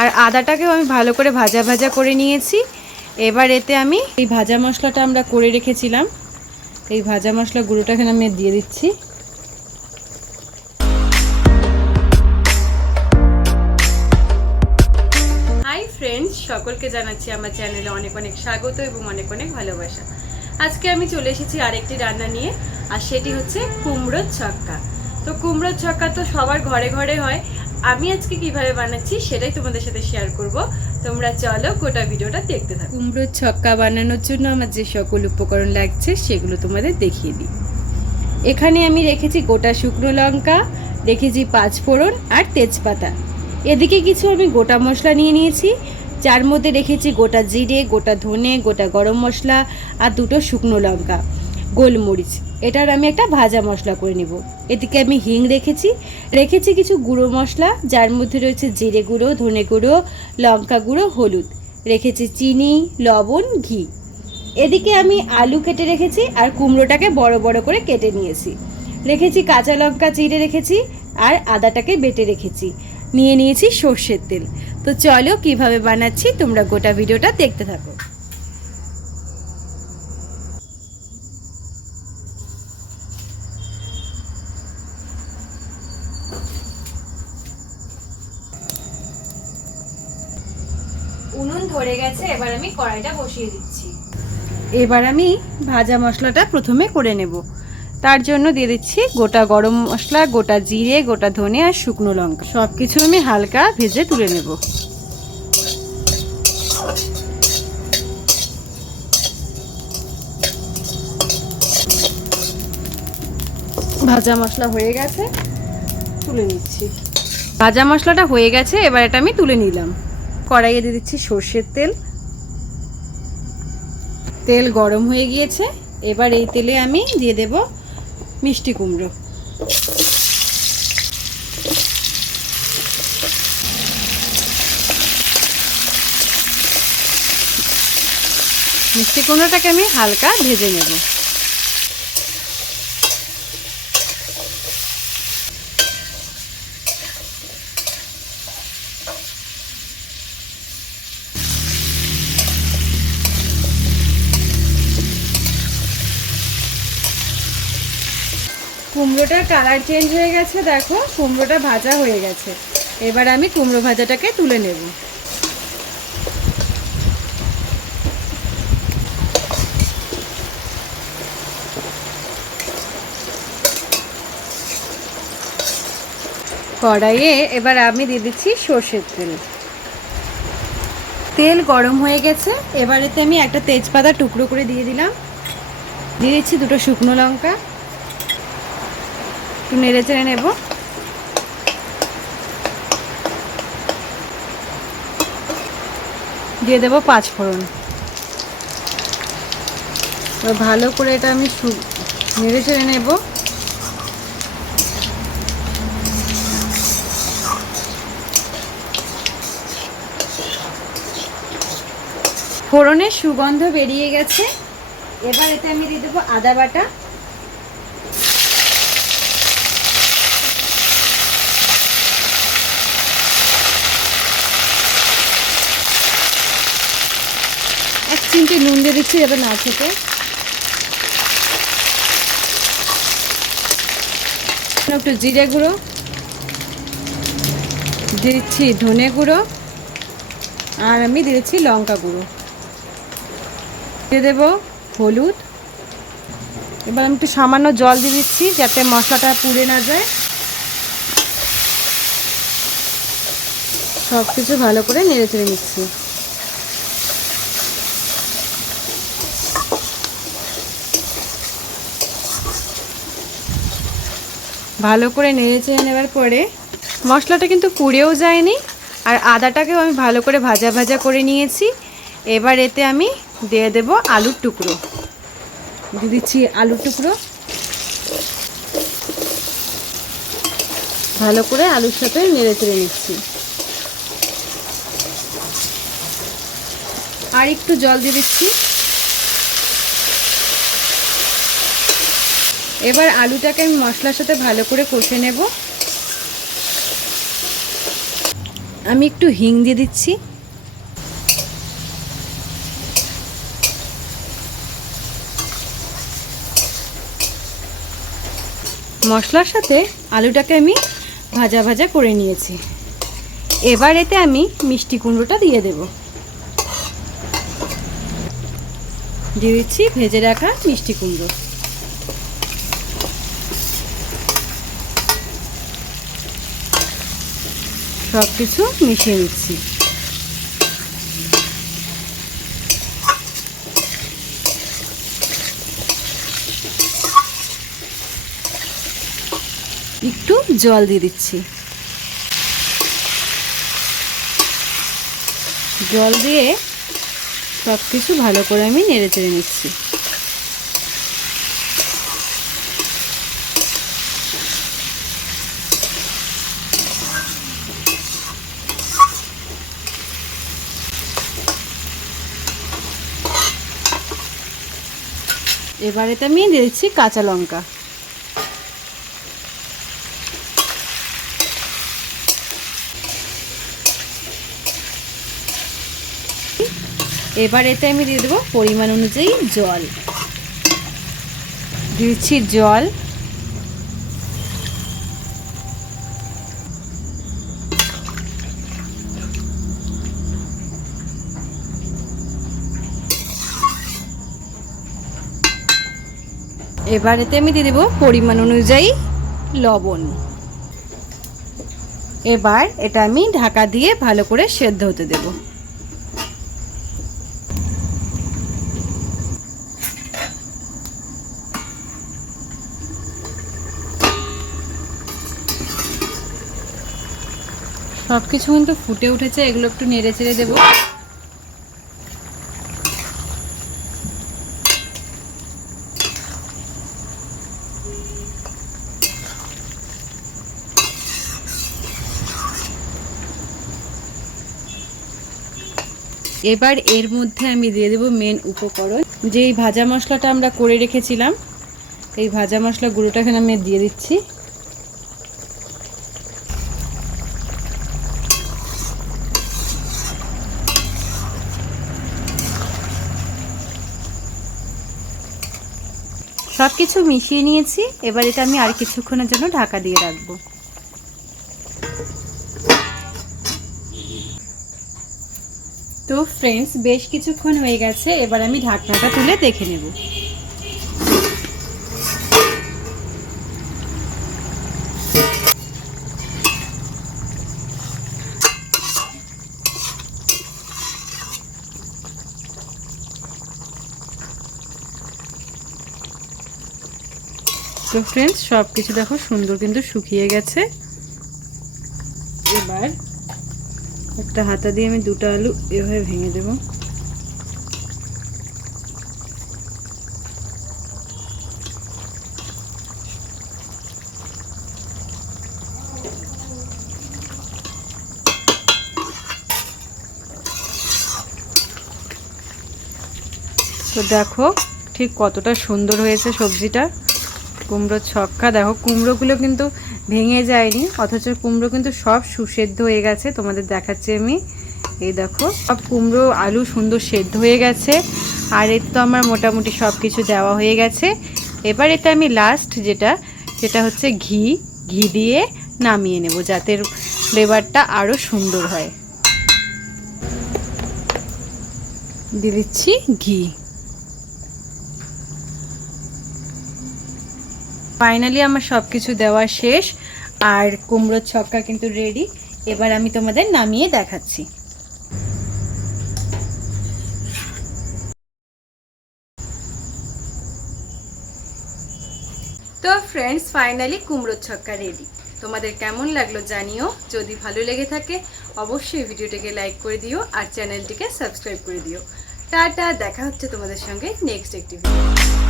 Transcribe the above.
আর আদাটাকেও আমি ভালো করে ভাজা ভাজা করে নিয়েছি। এবার এতে আমি এই ভাজা মশলাটা আমরা করে রেখেছিলাম, এই ভাজা মশলা গুঁড়োটা এখানে আমি দিয়ে দিচ্ছি। হাই ফ্রেন্ডস, সকলকে জানাচ্ছি আমার চ্যানেলে অনেক অনেক স্বাগত এবং অনেক অনেক ভালোবাসা। আজকে আমি চলে এসেছি আরেকটি রান্না নিয়ে, আর সেটি হচ্ছে কুমড়োর ছক্কা। তো কুমড়োর ছক্কা তো সবার ঘরে ঘরে হয়। আমি আজকে কিভাবে বানাচ্ছি সেটাই তোমাদের সাথে শেয়ার করব। তোমরা চলো গোটা ভিডিওটা দেখতে থাকো। কুমড়োর ছক্কা বানানোর জন্য আমার যে সকল উপকরণ লাগছে সেগুলো তোমাদের দেখিয়ে দিই। এখানে আমি রেখেছি গোটা শুকনো লঙ্কা, রেখেছি 5 ফোড়ন আর তেজপাতা। এদিকে কিছু আমি গোটা মশলা নিয়ে নিয়েছি, যার মধ্যে রেখেছি গোটা জিরে, গোটা ধনে, গোটা গরম মশলা আর 2টো শুকনো লঙ্কা, গোলমরিচ। এটার আমি একটা ভাজা মশলা করে নেব। এদিকে আমি হিং রেখেছি কিছু গুঁড়ো মশলা, যার মধ্যে রয়েছে জিরে গুঁড়ো, ধনে গুঁড়ো, লঙ্কা গুঁড়ো, হলুদ। রেখেছি চিনি, লবণ, ঘি। এদিকে আমি আলু কেটে রেখেছি আর কুমড়োটাকে বড় বড় করে কেটে নিয়েছি। রেখেছি কাঁচা লঙ্কা চিড়ে রেখেছি আর আদাটাকে বেটে রেখেছি। নিয়ে নিয়েছি সর্ষের তেল। তো চলো কিভাবে বানাচ্ছি তোমরা গোটা ভিডিওটা দেখতে থাকো। উনুন ধরে গেছে, এবার আমি কড়াইটা বসিয়ে দিচ্ছি। এবার আমি ভাজা মশলাটা প্রথমে করে নেব। তার জন্য দিয়ে দিচ্ছি গোটা গরম মশলা, গোটা জিরে, গোটা ধনে আর শুকনো লঙ্কা। সব কিছু আমি হালকা ভেজে তুলে নেব। ভাজা মশলা হয়ে গেছে, তুলে নিচ্ছি। ভাজা মশলাটা হয়ে গেছে, এবার এটা আমি তুলে নিলাম। কড়াইয়ে দিয়ে দিচ্ছি সর্ষের তেল। তেল গরম হয়ে গিয়েছে, এবার এই তেলে আমি দিয়ে দেব মিষ্টি কুমড়ো। মিষ্টি কুমড়োটাকে আমি হালকা ভেজে নেব। কুমড়োটার কালার চেঞ্জ হয়ে গেছে, দেখো কুমড়োটা ভাজা হয়ে গেছে। এবার আমি কুমড়ো ভাজাটাকে তুলে নেব। কড়াইয়ে এবার আমি দিয়ে দিচ্ছি সর্ষের তেল। তেল গরম হয়ে গেছে, এবার এতে আমি একটা তেজপাতা টুকরো করে দিয়ে দিলাম। দিয়ে দিচ্ছি 2টো শুকনো লঙ্কা, একটু নেড়ে চেড়ে নেব। দিয়ে দেবো 5 ফোড়ন। ভালো করে এটা আমি নেড়ে চেড়ে নেব। ফোড়নের সুগন্ধ বেরিয়ে গেছে, এবার এতে আমি দিয়ে দেবো আদা বাটা, এক চিমটি নুন দিয়ে দিচ্ছি এবার না থেকে। একটু জিরে গুঁড়ো দিয়ে দিচ্ছি, ধনে গুঁড়ো, আর আমি দিয়ে দিচ্ছি লঙ্কা গুঁড়ো। দিয়ে দেবো হলুদ। এবার আমি একটু সামান্য জল দিয়ে দিচ্ছি যাতে মশলাটা পুড়ে না যায়। সব কিছু ভালো করে নেড়ে চেড়ে নিচ্ছি। ভালো করে নেড়ে চেড়ে নেওয়ার পরে মশলাটা কিন্তু পুড়েও যায়নি, আর আদাটাকেও আমি ভালো করে ভাজা ভাজা করে নিয়েছি। এবার এতে আমি দিয়ে দেব আলুর টুকরো। দিয়ে দিচ্ছি আলুর টুকরো। ভালো করে আলুর সাথে নেড়ে চেড়ে নিচ্ছি। আর একটু জল দিয়ে দিচ্ছি। এবার আলুটাকে আমি মশলার সাথে ভালো করে কষে নেব। আমি একটু হিং দিয়ে দিচ্ছি। মশলার সাথে আলুটাকে আমি ভাজা ভাজা করে নিয়েছি। এবার এতে আমি মিষ্টি কুমড়োটা দিয়ে দেব। দিয়ে দিচ্ছি ভেজে রাখা মিষ্টি কুমড়ো। সব কিছু মিশিয়ে নিচ্ছি। একটু জল দিয়ে দিচ্ছি। জল দিয়ে সব কিছু ভালো করে আমি নেড়ে চেড়ে নিচ্ছি। এবারেতে আমি দিয়ে দিচ্ছি কাঁচা লঙ্কা। এবার এতে আমি দিয়ে দেবো পরিমাণ অনুযায়ী জল। দিচ্ছি জল। এবার এতে আমি দিয়ে দেবো পরিমাণ অনুযায়ী লবণ। এবার এটা আমি ঢাকা দিয়ে ভালো করে সেদ্ধ হতে দেব। সব কিছু কিন্তু ফুটে উঠেছে, এগুলো একটু নেড়ে চেড়ে দেবো। এবার এর মধ্যে আমি দিয়ে দেবো মেন উপকরণ, যে এই ভাজা মশলাটা আমরা করে রেখেছিলাম। এই ভাজা মশলা গুঁড়োটা এখানে আমি দিয়ে দিচ্ছি। সব কিছু মিশিয়ে নিয়েছি। এবার এটা আমি আর কিছুক্ষণের জন্য ঢাকা দিয়ে রাখবো। তো ফ্রেন্ডস, বেশ কিছুক্ষণ হয়ে গেছে। এবার আমি ঢাকনাটা তুলে দেখে নেব। তো ফ্রেন্ডস, সব কিছু দেখো সুন্দর কিন্তু শুকিয়ে গেছে। এবার একটা হাতা দিয়ে আমি দুটো আলু এভাবে ভেঙে দেব। তো দেখো ঠিক কতটা সুন্দর হয়েছে সবজিটা। কুমড়োর ছক্কা দেখো, কুমড়োগুলো কিন্তু ভেঙে যায়নি, অথচ কুমড়ো কিন্তু সব সুসেদ্ধ হয়ে গেছে। তোমাদের দেখাচ্ছি আমি, এই দেখো সব কুমড়ো আলু সুন্দর সেদ্ধ হয়ে গেছে। আর এর তো আমার মোটামুটি সব কিছু দেওয়া হয়ে গেছে। এবার এটা আমি লাস্ট যেটা হচ্ছে ঘি দিয়ে নামিয়ে নেব, যাতে ফ্লেভারটা আরও সুন্দর হয়। দিয়ে দিচ্ছি ঘি। ফাইনালি আমার সব কিছু দেওয়া শেষ, আর কুমড়োর ছক্কা কিন্তু রেডি। এবার আমি তোমাদের নামিয়ে দেখাচ্ছি। তো ফ্রেন্ডস, ফাইনালি কুমড়োর ছক্কা রেডি। তোমাদের কেমন লাগলো জানিও। যদি ভালো লেগে থাকে অবশ্যই ভিডিওটাকে লাইক করে দিও আর চ্যানেলটিকে সাবস্ক্রাইব করে দিও। টাটা, দেখা হচ্ছে তোমাদের সঙ্গে নেক্সট একটি ভিডিও।